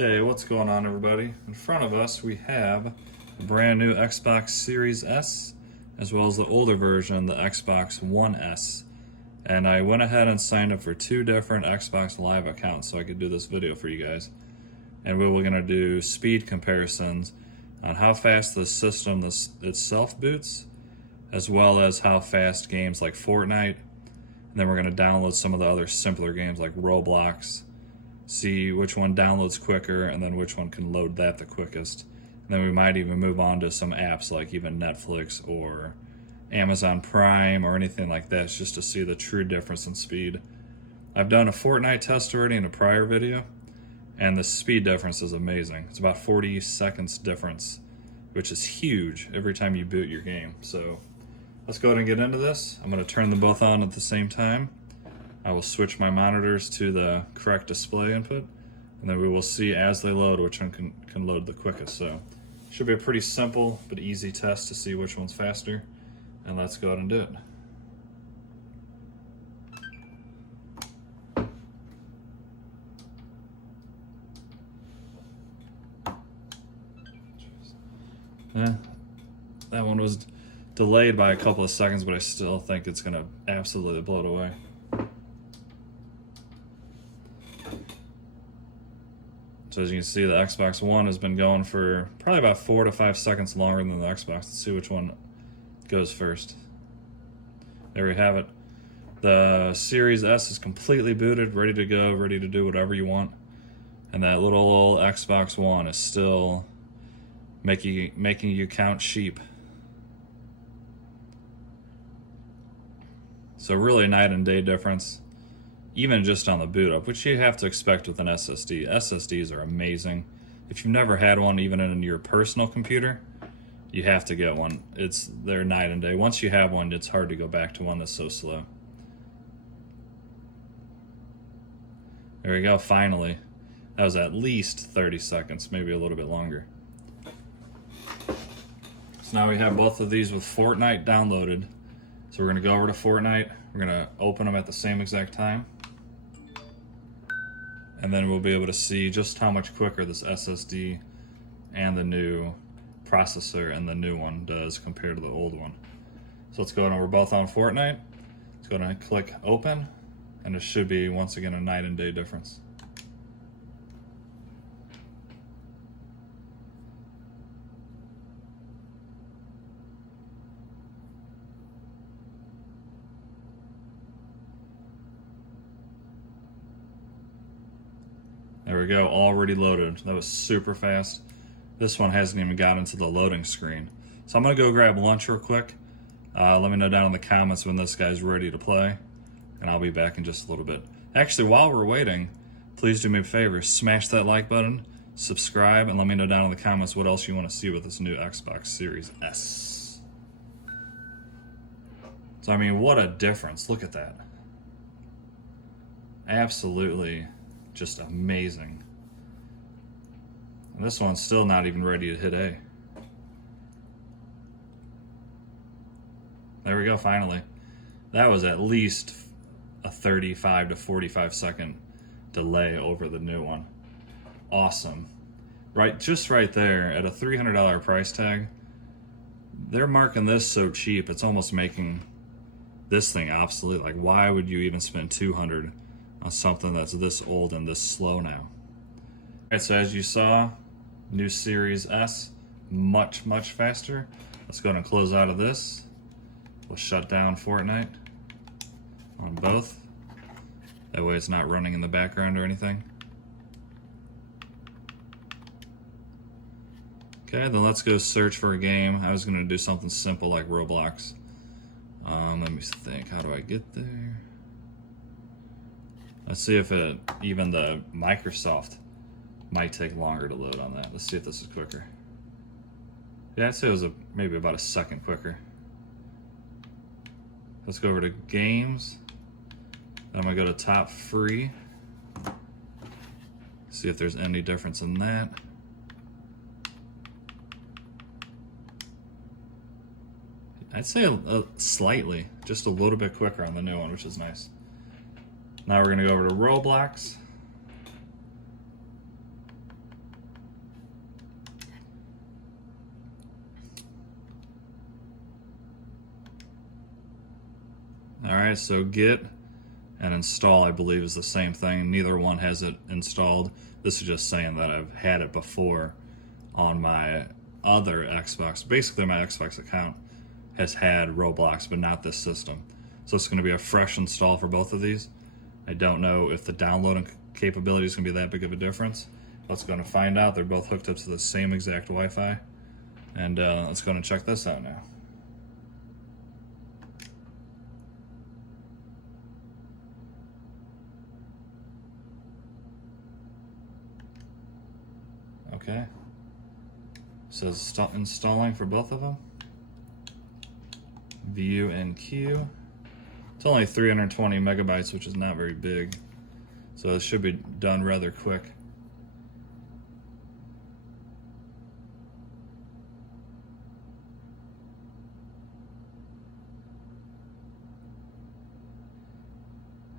Hey, what's going on, everybody? In front of us we have a brand new Xbox Series S, as well as the older version, the Xbox One S. And I went ahead and signed up for two different Xbox Live accounts so I could do this video for you guys. And we were going to do speed comparisons on how fast the system itself boots, as well as how fast games like Fortnite. And then we're going to download some of the other simpler games like Roblox, see which one downloads quicker, and then which one can load that the quickest. And then we might even move on to some apps like even Netflix or Amazon Prime or anything like that, just to see the true difference in speed. I've done a Fortnite test already in a prior video, and the speed difference is amazing. It's about 40 seconds difference, which is huge every time you boot your game. So let's go ahead and get into this. I'm going to turn them both on at the same time. I will switch my monitors to the correct display input, and then we will see as they load which one can load the quickest. So it should be a pretty simple but easy test to see which one's faster, and let's go ahead and do it. That one was delayed by a couple of seconds, but I still think it's going to absolutely blow it away. So as you can see, the Xbox One has been going for probably about 4 to 5 seconds longer than the Xbox. Let's see which one goes first. There we have it. The Series S is completely booted, ready to go, ready to do whatever you want. And that little old Xbox One is still making you count sheep. So really night and day difference, even just on the boot up, which you have to expect with an SSD. SSDs are amazing. If you've never had one, even in your personal computer, you have to get one. They're night and day. Once you have one, it's hard to go back to one that's so slow. There we go, finally. That was at least 30 seconds, maybe a little bit longer. So now we have both of these with Fortnite downloaded. So we're gonna go over to Fortnite. We're gonna open them at the same exact time. And then we'll be able to see just how much quicker this SSD and the new processor and the new one does compared to the old one. So let's go ahead and we're both on Fortnite. Let's go ahead and click open, and it should be once again a night and day difference. There we go, already loaded. That was super fast. This one hasn't even got into the loading screen. So I'm gonna go grab lunch real quick. Let me know down in the comments when this guy's ready to play, and I'll be back in just a little bit. Actually, while we're waiting, please do me a favor, smash that like button, subscribe, and let me know down in the comments what else you want to see with this new Xbox Series S. So I mean, what a difference, look at that. Absolutely just amazing. And this one's still not even ready to hit A. There we go, finally. That was at least a 35 to 45 second delay over the new one. Awesome. Right, just right there at a $300 price tag, they're marking this so cheap, it's almost making this thing obsolete. Like, why would you even spend $200 on something that's this old and this slow now? Alright, so as you saw, new Series S, much faster. Let's go ahead and close out of this. We'll shut down Fortnite on both. That way it's not running in the background or anything. Okay, then let's go search for a game. I was gonna do something simple like Roblox. Let me think, how do I get there? Let's see if even the Microsoft might take longer to load on that. Let's see if this is quicker. Yeah, I'd say it was maybe about a second quicker. Let's go over to games. Then I'm gonna go to top free. See if there's any difference in that. I'd say slightly, just a little bit quicker on the new one, which is nice. Now we're gonna go over to Roblox. right, so get and install, I believe, is the same thing. Neither one has it installed. This is just saying that I've had it before on my other Xbox. Basically, my Xbox account has had Roblox, but not this system. So it's going to be a fresh install for both of these. I don't know if the downloading capability is going to be that big of a difference. Let's go and find out. They're both hooked up to the same exact Wi-Fi. And let's go and check this out now. Okay. It says installing for both of them. View and queue. It's only 320 megabytes, which is not very big. So it should be done rather quick.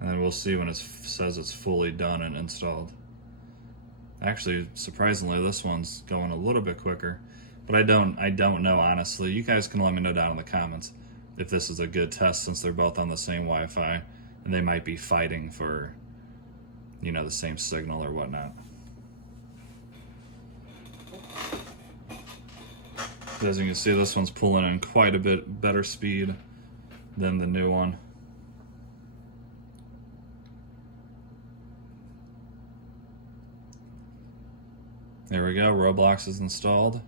And then we'll see when it says it's fully done and installed. Actually, surprisingly, this one's going a little bit quicker, but I don't know, honestly. You guys can let me know down in the comments if this is a good test, since they're both on the same Wi-Fi and they might be fighting for, you know, the same signal or whatnot. As you can see, this one's pulling in quite a bit better speed than the new one. There we go, Roblox is installed.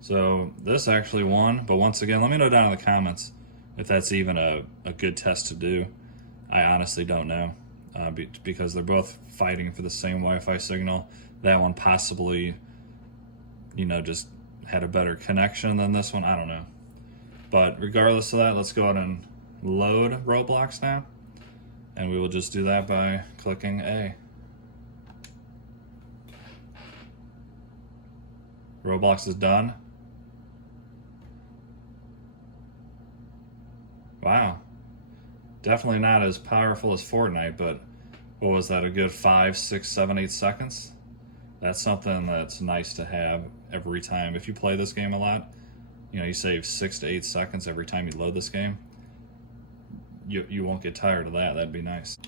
So this actually won, but once again, let me know down in the comments if that's even a good test to do. I honestly don't know, because they're both fighting for the same Wi-Fi signal. That one possibly, you know, just had a better connection than this one, I don't know. But regardless of that, let's go ahead and load Roblox now. And we will just do that by clicking A. Roblox is done. Wow. Definitely not as powerful as Fortnite, but what was that, a good 5, 6, 7, 8 seconds? That's something that's nice to have every time. If you play this game a lot, you know, you save 6 to 8 seconds every time you load this game. You won't get tired of that. That'd be nice.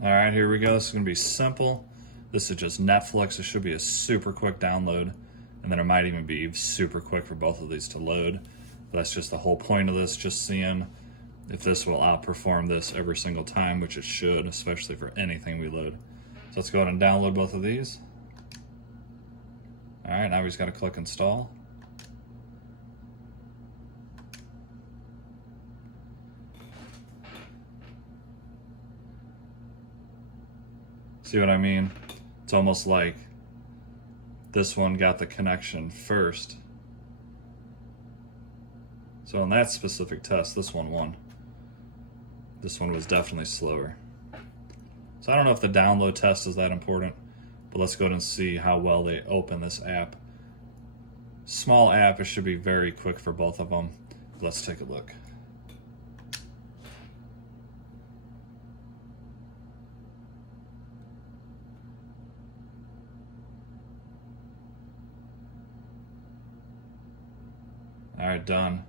All right, here we go. This is going to be simple. This is just Netflix. It should be a super quick download. And then it might even be super quick for both of these to load. But that's just the whole point of this, just seeing if this will outperform this every single time, which it should, especially for anything we load. So let's go ahead and download both of these. All right, now we just got to click install. See what I mean? It's almost like this one got the connection first. So in that specific test, this one won. This one was definitely slower. So I don't know if the download test is that important, but let's go ahead and see how well they open this app. Small app, it should be very quick for both of them. Let's take a look. All right, done.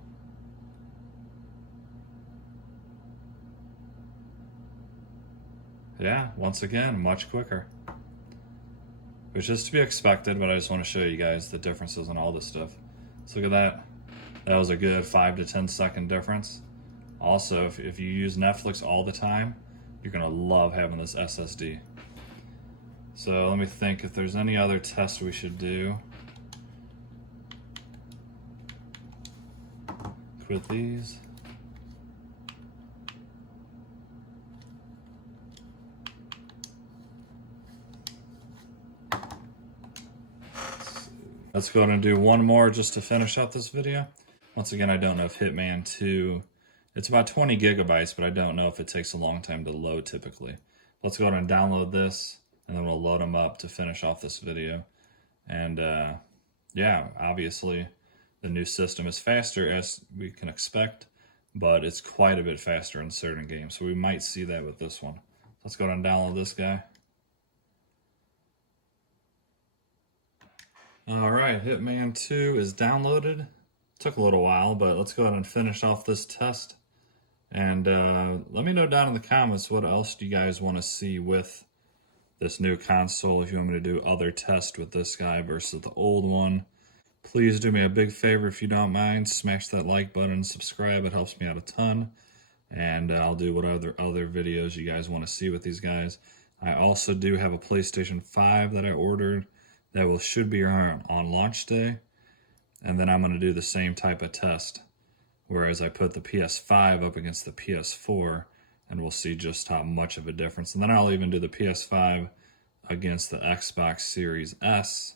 Yeah, once again, much quicker. Which is to be expected, but I just want to show you guys the differences in all this stuff. So look at that. That was a good 5 to 10 second difference. Also, if you use Netflix all the time, you're gonna love having this SSD. So let me think if there's any other tests we should do. Quit these. Let's go ahead and do one more just to finish up this video. Once again, I don't know if Hitman 2, it's about 20 gigabytes, but I don't know if it takes a long time to load typically. Let's go ahead and download this, and then we'll load them up to finish off this video. And yeah, obviously the new system is faster as we can expect, but it's quite a bit faster in certain games. So we might see that with this one. Let's go ahead and download this guy. All right, Hitman 2 is downloaded. Took a little while, but let's go ahead and finish off this test. And let me know down in the comments what else do you guys want to see with this new console. If you want me to do other tests with this guy versus the old one, please do me a big favor if you don't mind. Smash that like button and subscribe. It helps me out a ton. And I'll do what other videos you guys want to see with these guys. I also do have a PlayStation 5 that I ordered that should be on launch day. And then I'm going to do the same type of test, whereas I put the PS5 up against the PS4, and we'll see just how much of a difference. And then I'll even do the PS5 against the Xbox Series S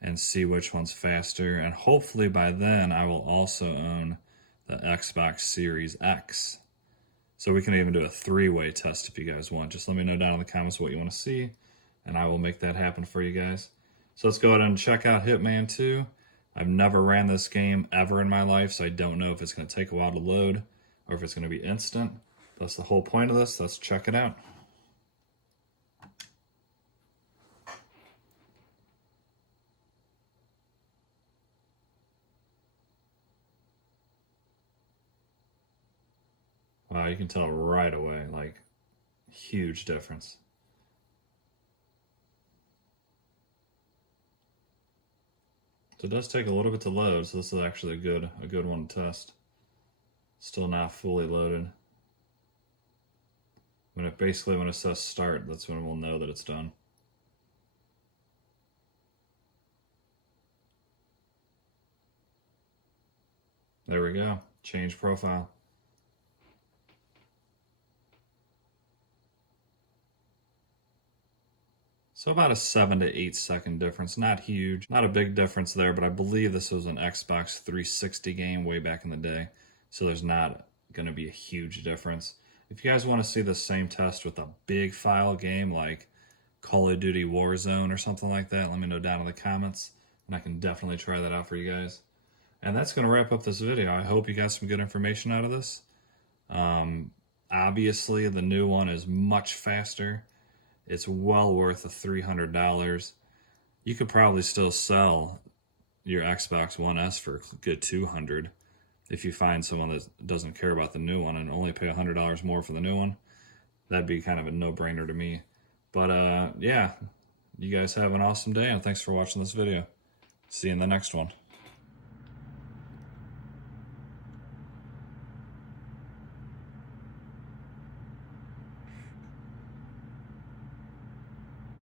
and see which one's faster. And hopefully by then I will also own the Xbox Series X. So we can even do a 3-way test if you guys want. Just let me know down in the comments what you want to see, and I will make that happen for you guys. So let's go ahead and check out Hitman 2. I've never ran this game ever in my life, so I don't know if it's going to take a while to load or if it's going to be instant. That's the whole point of this. Let's check it out. Wow, you can tell right away, like, huge difference. So it does take a little bit to load, so this is actually a good one to test. Still not fully loaded. When it says start, that's when we'll know that it's done. There we go. Change profile. So about a 7 to 8 second difference. Not huge, not a big difference there, but I believe this was an Xbox 360 game way back in the day. So there's not going to be a huge difference. If you guys want to see the same test with a big file game like Call of Duty Warzone or something like that, let me know down in the comments, and I can definitely try that out for you guys. And that's going to wrap up this video. I hope you got some good information out of this. Obviously, the new one is much faster. It's well worth the $300. You could probably still sell your Xbox One S for a good $200 if you find someone that doesn't care about the new one and only pay $100 more for the new one. That'd be kind of a no-brainer to me. But yeah, you guys have an awesome day, and thanks for watching this video. See you in the next one.